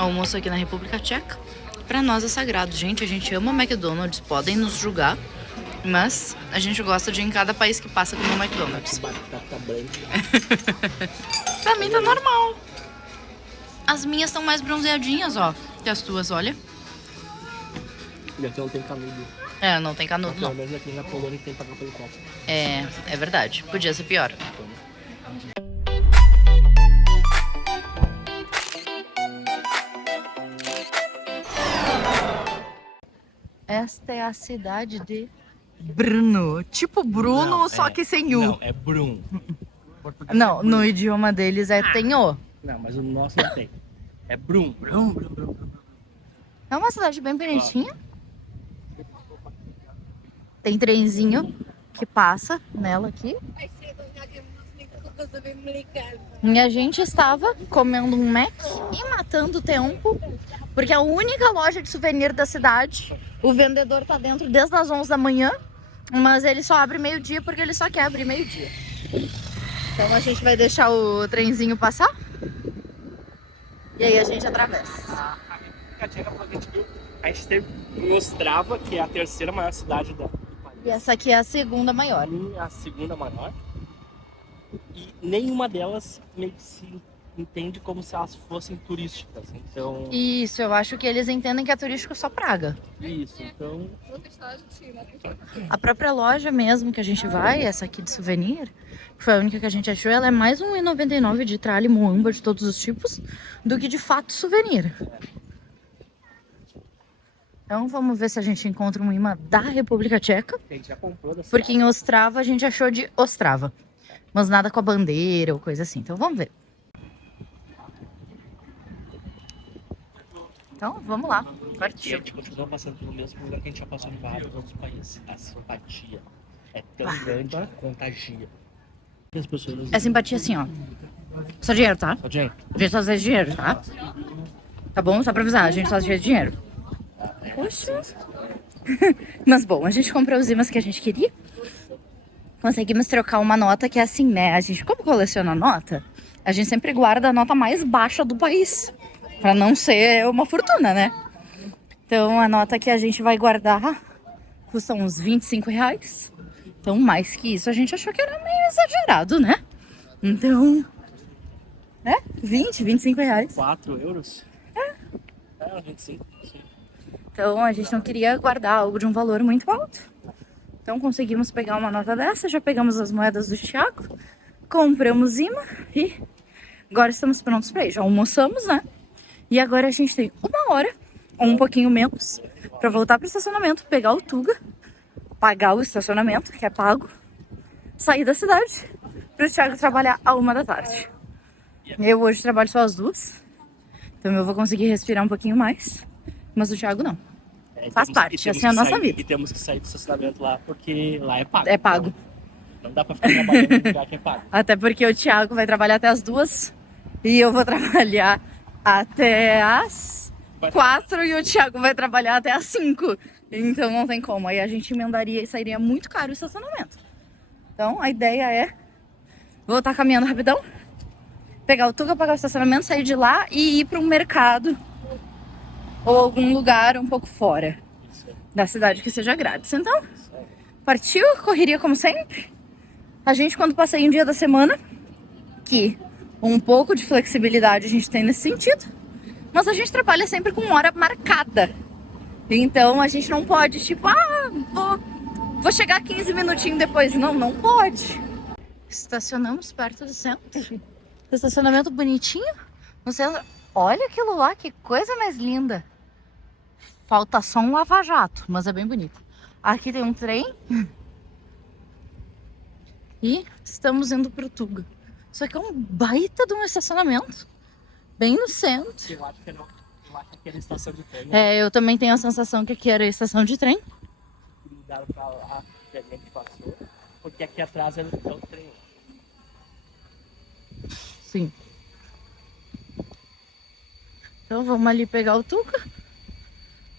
almoço aqui na República Tcheca. Pra nós é sagrado, gente. A gente ama McDonald's, podem nos julgar, mas a gente gosta de ir em cada país que passa comer um McDonald's. Batata branca. Pra mim tá normal. As minhas estão mais bronzeadinhas, ó, que as tuas, olha. E aqui não tem canudo. É, não tem canudo, Pelo não. menos aqui na Polônia que tem pagar pelo copo. É verdade. Podia ser pior. Esta é a cidade de Brno. Tipo Bruno, Não, só que sem U. Não, é Brum. Não, no idioma deles é tenho. Não, mas o nosso não tem. É Brum. É uma cidade bem bonitinha. Tem trenzinho que passa nela aqui. E a gente estava comendo um Mac e matando tempo, porque a única loja de souvenir da cidade, o vendedor tá dentro desde as 11 da manhã, mas ele só abre meio-dia porque ele só quer abrir meio-dia. Então a gente vai deixar o trenzinho passar e aí a gente atravessa. A gente teve em Ostrava, que é a terceira maior cidade do país. E essa aqui é a segunda maior. E a segunda maior. E nenhuma delas meio que se entende como se elas fossem turísticas. Então. Isso, eu acho que eles entendem que é turístico só Praga. Isso, então. A própria loja mesmo que a gente vai, essa aqui de souvenir, que foi a única que a gente achou, ela é mais R$1,99 de tralha e muamba de todos os tipos, do que de fato souvenir. Então vamos ver se a gente encontra um imã da República Tcheca, A gente já comprou da porque em Ostrava a gente achou de Ostrava, mas nada com a bandeira ou coisa assim. Então vamos ver. Então vamos lá, E a partiu. gente continua passando pelo mesmo lugar que a gente já passou em vários outros países. A simpatia é tão grande que contagia. As pessoas. É simpatia assim, ó. Só dinheiro, tá? Só dinheiro. A gente só faz dinheiro, tá? Tá bom? Só pra avisar, a gente só faz dinheiro. Poxa. Mas bom, a gente comprou os imãs que a gente queria. Conseguimos trocar uma nota que é assim, né? A gente, como coleciona nota, a gente sempre guarda a nota mais baixa do país. Pra não ser uma fortuna, né? Então a nota que a gente vai guardar custa uns R$25. Então mais que isso a gente achou que era meio exagerado, né? Então... 25 reais. 4 euros? É, 25. Sim. Então a gente não queria guardar algo de um valor muito alto. Então conseguimos pegar uma nota dessa, já pegamos as moedas do Thiago, compramos imã e agora estamos prontos para ir. Já almoçamos, né? E agora a gente tem 1 hora, ou um pouquinho menos, para voltar para o estacionamento, pegar o Tuga, pagar o estacionamento, que é pago, sair da cidade, para o Thiago trabalhar à 1 da tarde. Eu hoje trabalho só às 2, então eu vou conseguir respirar um pouquinho mais, mas o Thiago não. Faz parte, essa é a nossa vida. E temos que sair do estacionamento lá, porque lá é pago. É pago. Então, não dá pra ficar trabalhando em lugar que é pago. Até porque o Thiago vai trabalhar até as 2 e eu vou trabalhar até as 4 e o Thiago vai trabalhar até as 5. Então não tem como. Aí a gente emendaria e sairia muito caro o estacionamento. Então a ideia é voltar caminhando rapidão, pegar o Tuga, pagar o estacionamento, sair de lá e ir para um mercado ou algum lugar um pouco fora da cidade que seja grátis. Então, partiu, correria como sempre. A gente, quando passeia um dia da semana, que um pouco de flexibilidade a gente tem nesse sentido, mas a gente trabalha sempre com hora marcada. Então a gente não pode, tipo, vou chegar 15 minutinhos depois. Não, não pode. Estacionamos perto do centro. Estacionamento bonitinho no centro. Olha aquilo lá, que coisa mais linda. Falta só um lava-jato, mas é bem bonito. Aqui tem um trem. E estamos indo pro Tuga. Só que é um baita de um estacionamento. Bem no centro. Eu acho que era estação de trem. Eu também tenho a sensação que aqui era a estação de trem. Mudaram pra lá, que a gente passou. Porque aqui atrás era o trem. Sim. Então vamos ali pegar o Tuga.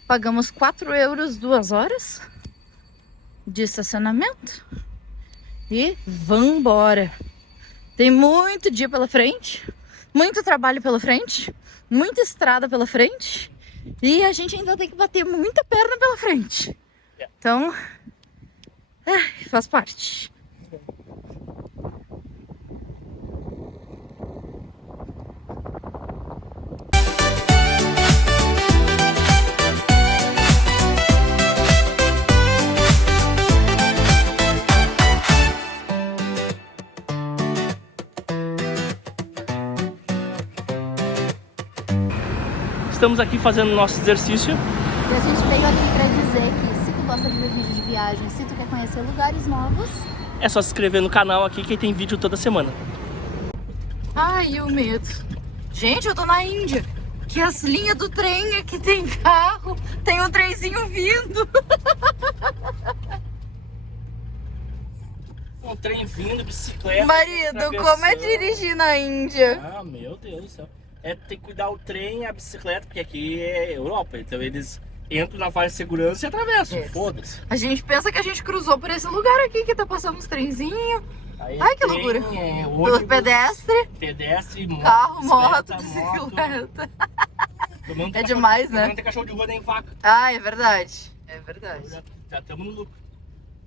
Pagamos 4 euros 2 horas de estacionamento. E vambora. Tem muito dia pela frente. muito trabalho pela frente, muita estrada pela frente e a gente ainda tem que bater muita perna pela frente. Então, faz parte. Estamos aqui fazendo nosso exercício. E a gente veio aqui pra dizer que se tu gosta de ver vídeo de viagem, se tu quer conhecer lugares novos, É só se inscrever no canal aqui que tem vídeo toda semana. Ai, o medo. Gente, eu tô na Índia. Que as linhas do trem aqui tem carro, tem um trenzinho vindo. Um trem vindo, bicicleta. Marido, como é dirigir na Índia? Ah, meu Deus do céu. Tem que cuidar o trem e a bicicleta, porque aqui é Europa, então eles entram na faixa de segurança e atravessam. Isso. Foda-se. A gente pensa que a gente cruzou por esse lugar aqui, que tá passando uns trenzinhos. Ai, que loucura. Ônibus, Pedestre, moto, carro, moto, bicicleta. bicicleta. É demais, né? Não tem cachorro de rua nem vaca. Ah, é verdade. É verdade. Já estamos no lucro.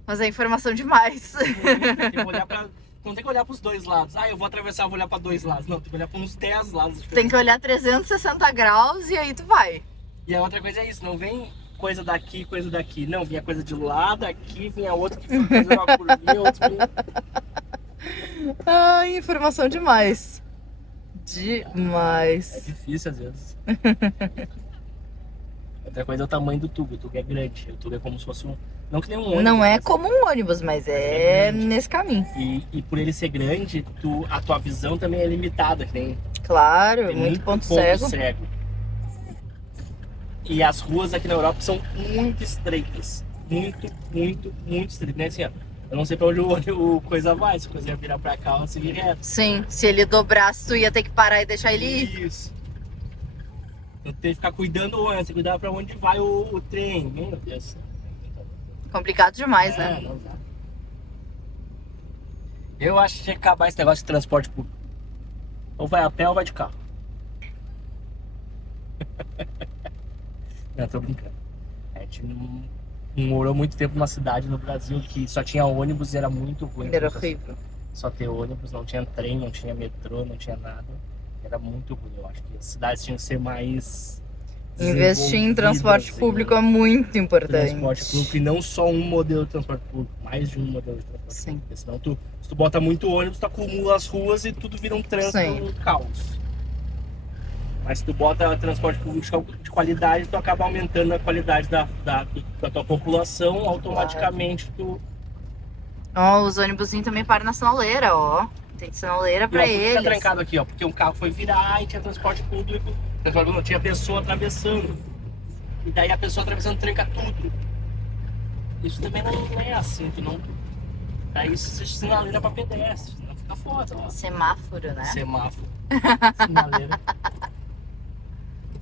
Mas é informação demais. Tem que olhar pra... Não tem que olhar pros dois lados. Ah, eu vou atravessar, vou olhar pra dois lados. Não, tem que olhar pra uns 10 lados. Tem que olhar 360 graus e aí tu vai. E a outra coisa é isso, não vem coisa daqui, coisa daqui. Não, vinha coisa de lá, daqui, vinha outra que fica fazendo uma curvinha, outra vinha... Ai, informação demais. Demais. É difícil às vezes. Outra coisa é o tamanho do tubo. O tubo é grande. O tubo é como se fosse um... Não que nem um ônibus. Não é mas como um ônibus, mas é grande. nesse caminho. E por ele ser grande, a tua visão também é limitada. Que nem... Claro, Tem muito ponto cego. cego. E as ruas aqui na Europa são muito estreitas. Muito estreitas. Né? Assim, ó, eu não sei pra onde o coisa vai. Se o coisa ia virar pra cá ou seguir reto. Sim, se ele dobrasse, tu ia ter que parar e deixar ele ir. Isso. Eu tenho que ficar cuidando antes, cuidar pra onde vai o trem. Meu Deus. Complicado demais, né? Não dá. Eu acho que tinha que acabar esse negócio de transporte público. Ou vai a pé ou vai de carro. Não, tô brincando. A gente não morou muito tempo numa cidade no Brasil que só tinha ônibus e era muito ruim. Era horrível. Só ter ônibus, não tinha trem, não tinha metrô, não tinha nada. Era muito ruim. Eu acho que as cidades tinham que ser mais... Investir em transporte público é muito importante. Transporte público e não só um modelo de transporte público, mais de um modelo de transporte Sim. público. Porque senão se tu bota muito ônibus, tu acumula as ruas e tudo vira um trânsito, um caos. Mas se tu bota transporte público de qualidade, tu acaba aumentando a qualidade da tua população, automaticamente tu... Ó, os ônibusinhos também param na sinaleira, ó. Tem sinaleira pra Tinha eles. trancado aqui, ó, porque um carro foi virar e tinha transporte público. Não tinha pessoa atravessando. E daí a pessoa atravessando tranca tudo. Isso também não é assim, tu não... Daí isso é sinaleira pra pedestre, senão fica foda, ó. Semáforo, né? Semáforo. Sinaleira.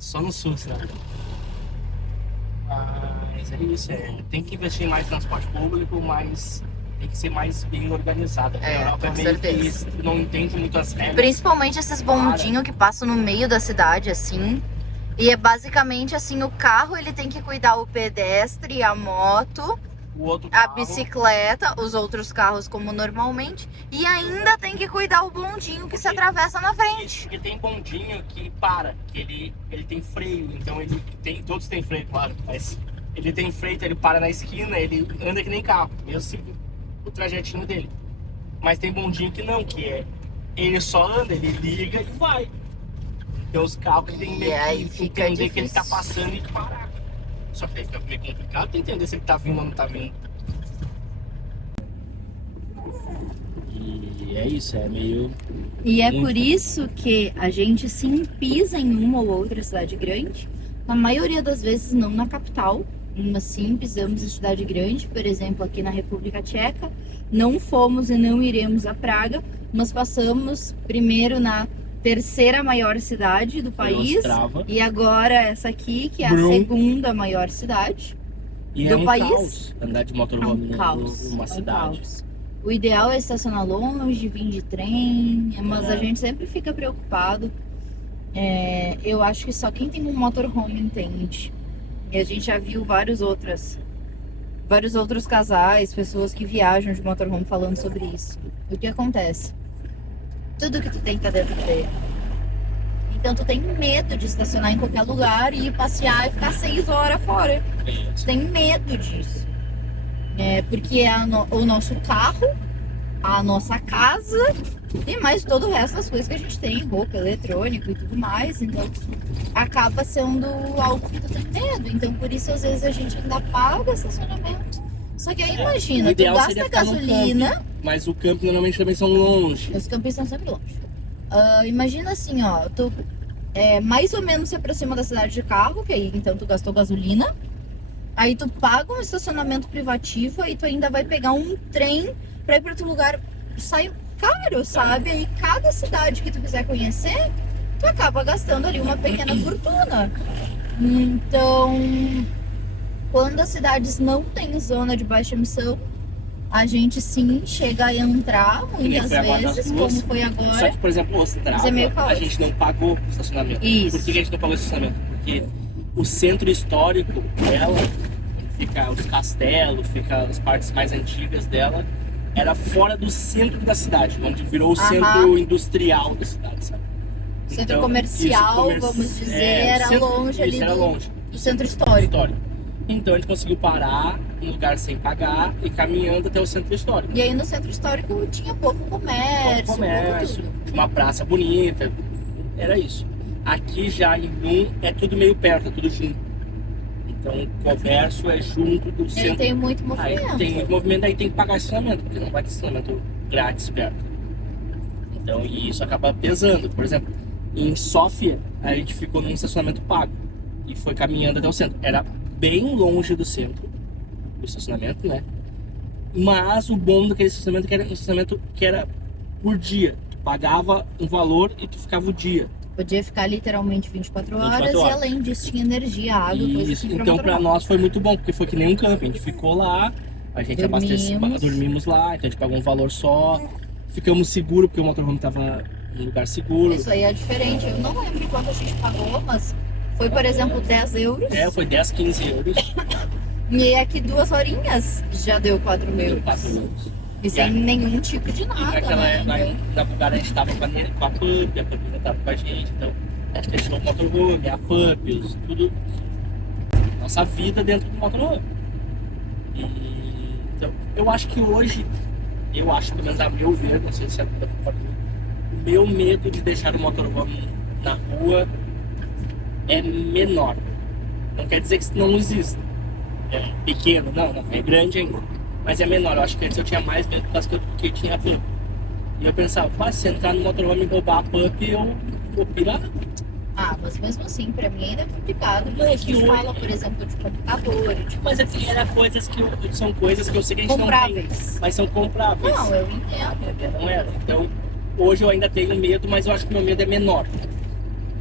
Só no sul, sinaleira. Mas é isso, tem que investir em mais transporte público, mas tem que ser mais bem organizado. A Europa com é meio certeza. que não entende muito as regras. Principalmente esses bondinhos que passam no meio da cidade, assim. E é basicamente assim, o carro ele tem que cuidar o pedestre, a moto, O outro a carro, bicicleta, os outros carros como normalmente. E ainda tem que cuidar o bondinho que se atravessa na frente. Porque tem bondinho que para, que ele tem freio, então todos têm freio, claro, mas ele tem freio, então ele para na esquina, ele anda que nem carro, mesmo assim, o trajetinho dele. Mas tem bondinho que não, ele só anda, ele liga e vai. Então os carros que tem meio que entender que ele tá passando e parar. Só que aí fica meio complicado de entender se ele tá vindo ou não tá vindo. E é isso, é meio... e é por isso que a gente sim pisa em uma ou outra cidade grande. Na maioria das vezes não na capital, mas sim pisamos em cidade grande. Por exemplo, aqui na República Tcheca, não fomos e não iremos a Praga, mas passamos primeiro na terceira maior cidade do país. Ostrava. E agora essa aqui, que é a Brum. segunda maior cidade E do é um país. caos andar de É motorhome um caos. numa É um cidade. caos. O ideal é estacionar longe, vir de trem, mas a gente sempre fica preocupado. Eu acho que só quem tem um motorhome entende. E a gente já viu vários outros casais, pessoas que viajam de motorhome falando sobre isso. O que acontece? Tudo que tu tem tá dentro dele. Então tu tem medo de estacionar em qualquer lugar e ir passear e ficar 6 horas fora. Tu tem medo disso. Porque o nosso carro, a nossa casa e mais todo o resto das coisas que a gente tem, roupa, eletrônico e tudo mais. Então acaba sendo algo que tu tem medo. Então por isso às vezes a gente ainda paga estacionamento. Só que aí imagina, o tu ideal seria gasta ficar no gasolina. camping, mas o camping normalmente também são longe. Os campings são sempre longe. Imagina assim, ó, tu mais ou menos se aproxima da cidade de carro, que aí então tu gastou gasolina. Aí tu paga um estacionamento privativo, aí tu ainda vai pegar um trem pra ir pra outro lugar. Sai caro, sabe? Aí cada cidade que tu quiser conhecer, tu acaba gastando ali uma pequena fortuna. Então, quando as cidades não têm zona de baixa emissão, a gente sim chega a entrar muitas vezes, como foi agora. Só que, por exemplo, Ostrava, Mas é meio a caótico. gente não pagou o estacionamento. Isso. Por que a gente não pagou o estacionamento? Porque o centro histórico dela, fica os castelos, fica as partes mais antigas dela, era fora do centro da cidade, onde virou o centro industrial da cidade, sabe? Centro Então, comercial, isso, vamos dizer, o era centro- longe ali isso, era longe. do centro histórico. Então a gente conseguiu parar em lugar sem pagar e caminhando até o centro histórico. E aí no centro histórico tinha pouco comércio, pouco tudo. uma praça bonita, era isso. Aqui já em é tudo meio perto, é tudo junto. Então o comércio é junto do Ele centro. tem muito Aí movimento. tem muito movimento, aí tem que pagar estacionamento, porque não vai ter estacionamento grátis perto. Então, e isso acaba pesando. Por exemplo, em Sófia, a gente ficou num estacionamento pago e foi caminhando até o centro. Era bem longe do centro, o estacionamento, né? Mas o bom daquele estacionamento que era um estacionamento que era por dia. Tu pagava um valor e tu ficava o dia. Podia ficar literalmente 24 horas 24 horas. e além disso tinha energia, água, coisa Isso, assim então pra motorhome. nós foi muito bom, porque foi que nem um camping. A gente ficou lá, a gente dormimos lá, então a gente pagou um valor só. Ficamos seguros, porque o motorhome tava em lugar seguro. Isso aí é diferente. Eu não lembro quanto a gente pagou, mas foi, por exemplo, 10 euros. Foi 10, 15 euros. E aqui 2 horinhas já deu 4 euros. 4 euros. E sem nenhum tipo de nada, né? Na Bulgária a gente tava com a Pup, a Pup não tava com a gente, então a gente deixou o motorhome, a Pup, tudo. Nossa vida dentro do motorhome. Então, eu acho que hoje, pelo menos a meu ver, não sei se é o meu medo de deixar o motorhome na rua é menor. Não quer dizer que não exista. É pequeno, não, é grande ainda. Mas é menor, eu acho que antes eu tinha mais medo por causa que eu tinha a Pup. E eu pensava, se entrar no motorhome e roubar a Pup, eu vou pirar. Mas mesmo assim, pra mim ainda é complicado. Porque a gente fala, por exemplo, de computador. Mas são coisas que eu sei que a gente compráveis. Não tem, mas são compráveis. Não, eu entendo. Não era. Então, hoje eu ainda tenho medo, mas eu acho que meu medo é menor.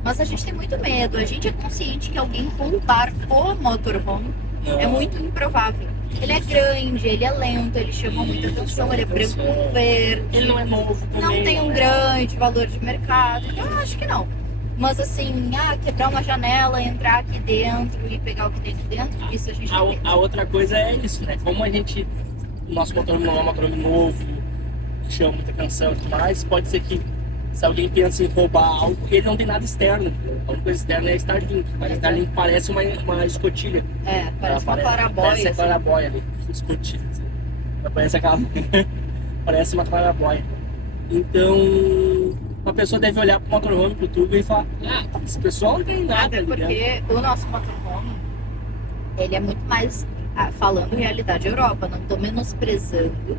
Mas a gente tem muito medo. A gente é consciente que alguém roubar o motorhome é muito improvável. Ele é grande, ele é lento, ele chama muita atenção, ele é branco com verde. Ele não é novo também. Não tem um grande valor de mercado. Então eu acho que não. Mas assim, quebrar uma janela, entrar aqui dentro e pegar o que tem aqui dentro, isso a gente não tem. A outra coisa é isso, né? Como o nosso motorhome não é um motorhome novo, que chama muita atenção e tudo mais, pode ser que se alguém pensa em roubar algo, ele não tem nada externo. A única coisa externa é a Starlink, mas a Starlink parece uma escotilha. Parece uma clarabóia. Parece a clarabóia ali, escotilha. Assim. Parece aquela... parece uma clarabóia. Então, uma pessoa deve olhar pro motorhome, pro tubo e falar, esse pessoal não tem nada. Até porque o nosso motorhome, ele é muito mais, falando realidade Europa, não tô menosprezando.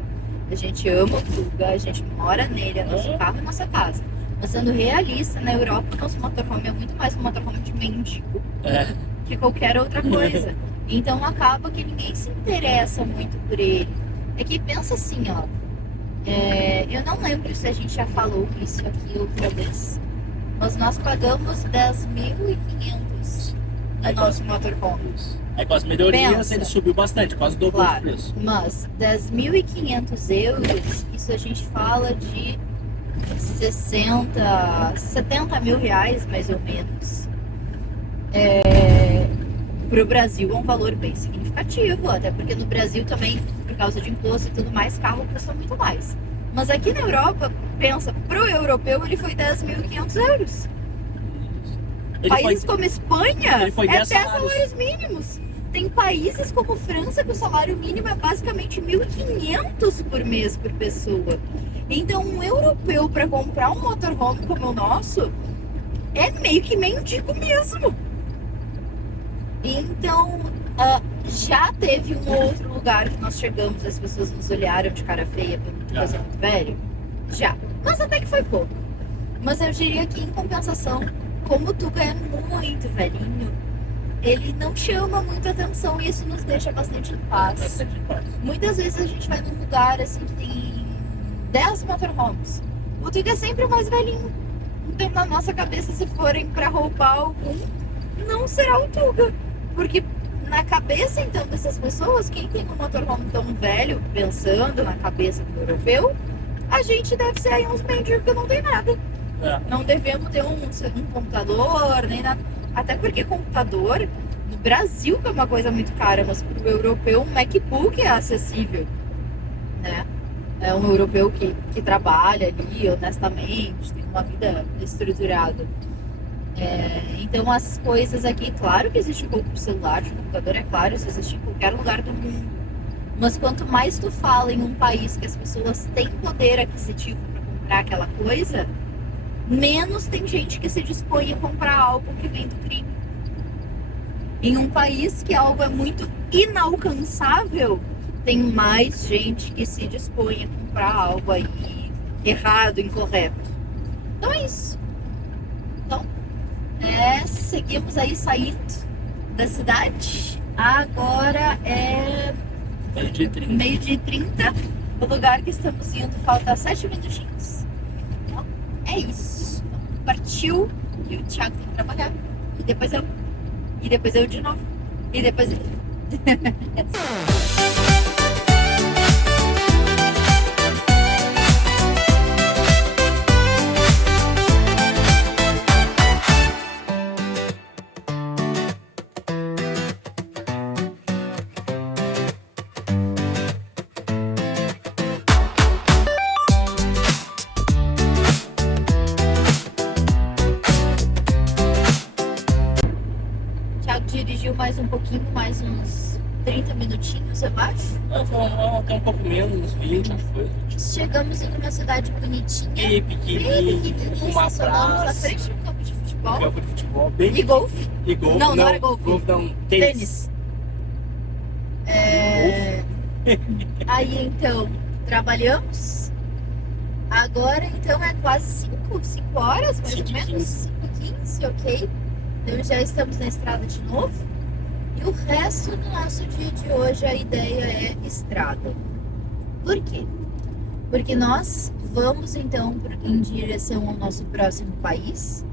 A gente ama o Tuga, a gente mora nele, é nosso carro e nossa casa. Mas sendo realista, na Europa o nosso motorhome é muito mais um motorhome de mendigo que qualquer outra coisa. Então acaba que ninguém se interessa muito por ele. É que pensa assim, eu não lembro se a gente já falou isso aqui outra vez, mas nós pagamos 10.500 no nosso motorhome. Aí com as melhorias Pensa. ele subiu bastante, quase dobrou Claro. o preço. Mas 10.500 euros, isso a gente fala de 70 mil reais, mais ou menos. Para o Brasil é um valor bem significativo, até porque no Brasil também, por causa de imposto e tudo mais, carro custa muito mais. Mas aqui na Europa, pensa, pro europeu ele foi 10.500 euros. Países como Espanha ele foi é 10 até salários. salários mínimos. Tem países como França que o salário mínimo é basicamente 1.500 por mês por pessoa. Então um europeu para comprar um motorhome como o nosso é meio que mendigo mesmo. Então já teve um outro lugar que nós chegamos, as pessoas nos olharam de cara feia por coisa muito velho? Já. Mas até que foi pouco. Mas eu diria que em compensação, como tu é muito velhinho, ele não chama muita atenção e isso nos deixa bastante em paz. Bastante fácil. Muitas vezes a gente vai num lugar assim que tem 10 motorhomes. O Tuga é sempre o mais velhinho. Então na nossa cabeça, se forem pra roubar algum, não será o Tuga. Porque na cabeça então dessas pessoas, quem tem um motorhome tão velho, pensando na cabeça do europeu, a gente deve ser aí uns mendigos que não tem nada. Não devemos ter um computador, nem nada. Até porque computador, no Brasil, que é uma coisa muito cara, mas para o europeu, um MacBook é acessível, né? É um europeu que trabalha ali honestamente, tem uma vida estruturada. Então as coisas aqui, claro que existe roubo por celular, de computador, é claro, isso existe em qualquer lugar do mundo. Mas quanto mais tu fala em um país que as pessoas têm poder aquisitivo para comprar aquela coisa, menos tem gente que se dispõe a comprar algo que vem do crime. Em um país que algo é muito inalcançável, tem mais gente que se dispõe a comprar algo aí errado, incorreto. Então é isso. Então, seguimos aí saindo da cidade. Agora é Meio-dia e 30. meio-dia e 30. O lugar que estamos indo falta 7 minutinhos. Então, é isso. Então, partiu e o Thiago tem que trabalhar. E depois eu. E depois eu de novo. E depois eu. Thiago dirigiu mais um pouquinho, mais uns 30 minutinhos, eu acho. Até um pouco menos, uns 20, acho que foi. Chegamos em uma cidade bonitinha, Bem bem pequenininho, pequenininha, com uma estacionamos na praça, frente de um campo de futebol campo de futebol, bem e golfe. e golfe. Não era golfe. Golfe não, Tênis. Aí então, trabalhamos. Agora então é quase 5 horas, mais ou 5h15. menos. 5h15, ok. Então já estamos na estrada de novo. E o resto do nosso dia de hoje, a ideia é estrada. Por quê? Porque nós vamos então em direção ao nosso próximo país,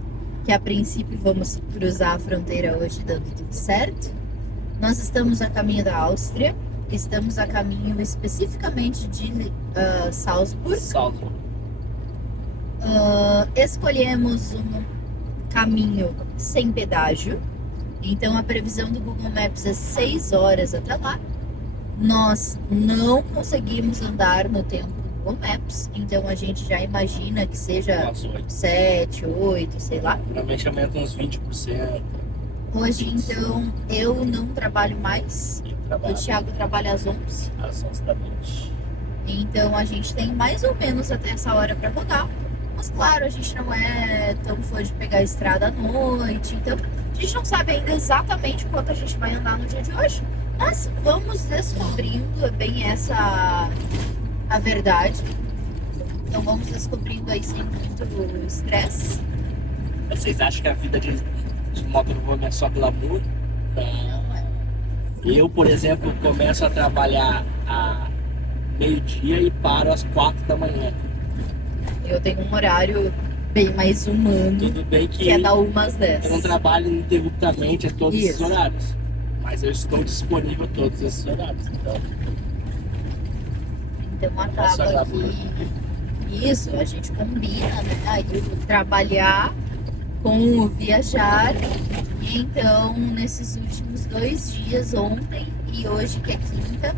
que a princípio vamos cruzar a fronteira hoje dando tudo certo. Nós estamos a caminho da Áustria, estamos a caminho especificamente de Salzburg. Salvo. Escolhemos um caminho sem pedágio, então a previsão do Google Maps é 6 horas até lá. Nós não conseguimos andar no tempo do Google Maps, então a gente já imagina que seja Nossa, 7, 8, sei lá. normalmente aumenta uns 20%. Hoje então eu não trabalho mais, E o trabalho Thiago trabalha às 11. às 11 da noite. Então a gente tem mais ou menos até essa hora para rodar. Mas claro, a gente não é tão fã de pegar a estrada à noite. Então a gente não sabe ainda exatamente quanto a gente vai andar no dia de hoje. Mas vamos descobrindo, é bem essa a verdade. Então vamos descobrindo aí sem muito estresse. Vocês acham que a vida de motorhome é só glamour? Não é. Eu, por exemplo, começo a trabalhar a meio-dia e paro às 4 da manhã. Eu tenho um horário bem mais humano, Tudo bem que que é da 1 às 10. eu não trabalho ininterruptamente a todos esses Isso. horários. Mas eu estou disponível todos esses horários. Então Posso acaba aguardar. que isso, a gente combina, né? Aí o trabalhar com o viajar. E então, nesses últimos 2 dias, ontem e hoje, que é quinta,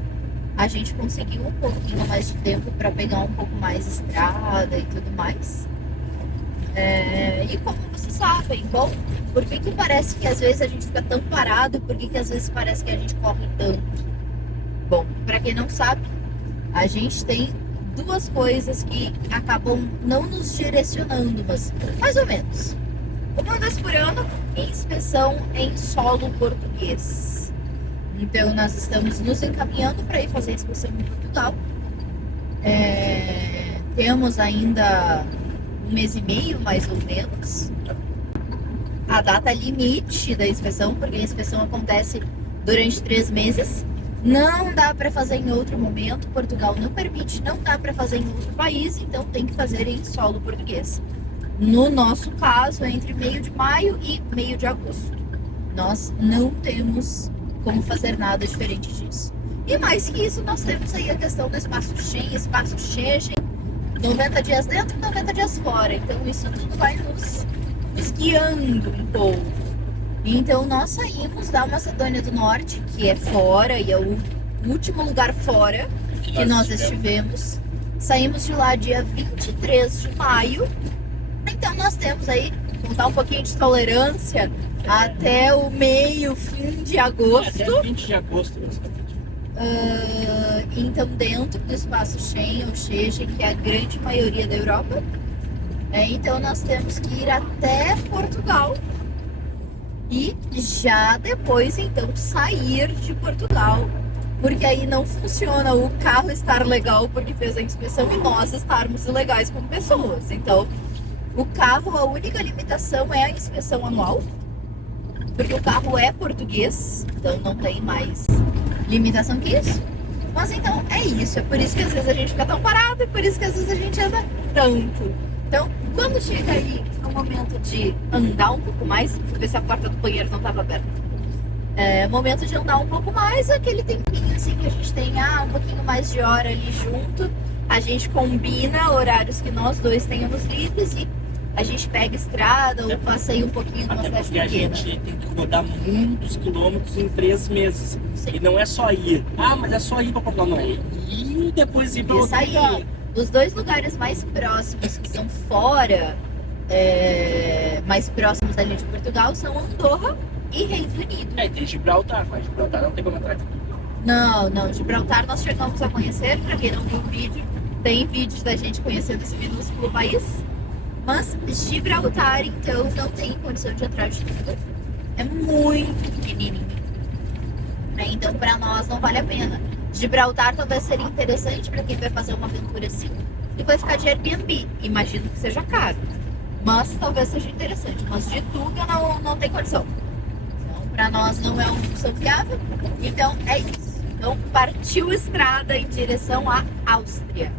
a gente conseguiu um pouquinho mais de tempo para pegar um pouco mais estrada e tudo mais. E como vocês sabem, bom, por que que parece que às vezes a gente fica tão parado? Por que que às vezes parece que a gente corre tanto? Bom, para quem não sabe, a gente tem 2 coisas que acabam não nos direcionando, mas mais ou menos. Uma vez por ano, inspeção em solo português. Então, nós estamos nos encaminhando para ir fazer a inspeção em Portugal. Temos ainda 1 mês e meio, mais ou menos, a data limite da inspeção, porque a inspeção acontece durante 3 meses. Não dá para fazer em outro momento, Portugal não permite, não dá para fazer em outro país, então tem que fazer em solo português. No nosso caso, entre meio de maio e meio de agosto. Nós não temos como fazer nada diferente disso. E mais que isso, nós temos aí a questão do espaço Schengen, 90 dias dentro, 90 dias fora. Então isso tudo vai nos guiando um pouco. Então nós saímos da Macedônia do Norte, que é fora, e é o último lugar fora que nós estivemos. Saímos de lá dia 23 de maio. Então nós temos aí, contar um pouquinho de tolerância, até o fim de agosto. Até 20 de agosto, basicamente. Então dentro do espaço Schengen, ou Schengen, que é a grande maioria da Europa. Então nós temos que ir até Portugal. E já depois, então, sair de Portugal. Porque aí não funciona o carro estar legal porque fez a inspeção e nós estarmos ilegais como pessoas. Então, o carro, a única limitação é a inspeção anual. Porque o carro é português, então não tem mais limitação que isso. Mas então, é isso. É por isso que às vezes a gente fica tão parado e por isso que às vezes a gente anda tanto. Então, quando chega aí no momento de andar um pouco mais, vou ver se a porta do banheiro não estava aberta. Momento de andar um pouco mais, aquele tempinho assim que a gente tem um pouquinho mais de hora ali junto. A gente combina horários que nós dois tenhamos livres e a gente pega estrada ou passeia um pouquinho numa cidade pequena. A gente tem que rodar muitos quilômetros em 3 meses. Sim. E não é só ir. Mas é só ir para Portugal, não é ir e depois ir para outro lugar. Os 2 lugares mais próximos que são fora, mais próximos ali de Portugal, são Andorra e Reino Unido. E tem Gibraltar, mas Gibraltar não tem como entrar. Não, Gibraltar nós chegamos a conhecer, para quem não viu o vídeo, tem vídeos da gente conhecendo esse minúsculo país. Mas Gibraltar, então, não tem condição de entrar de tudo. É muito pequenininho. Então, para nós, não vale a pena. Gibraltar talvez seria interessante para quem vai fazer uma aventura assim e vai ficar de Airbnb. Imagino que seja caro, mas talvez seja interessante. Mas de Tuga não tem condição. Então, para nós não é uma opção viável. Então, é isso. Então, partiu estrada em direção à Áustria.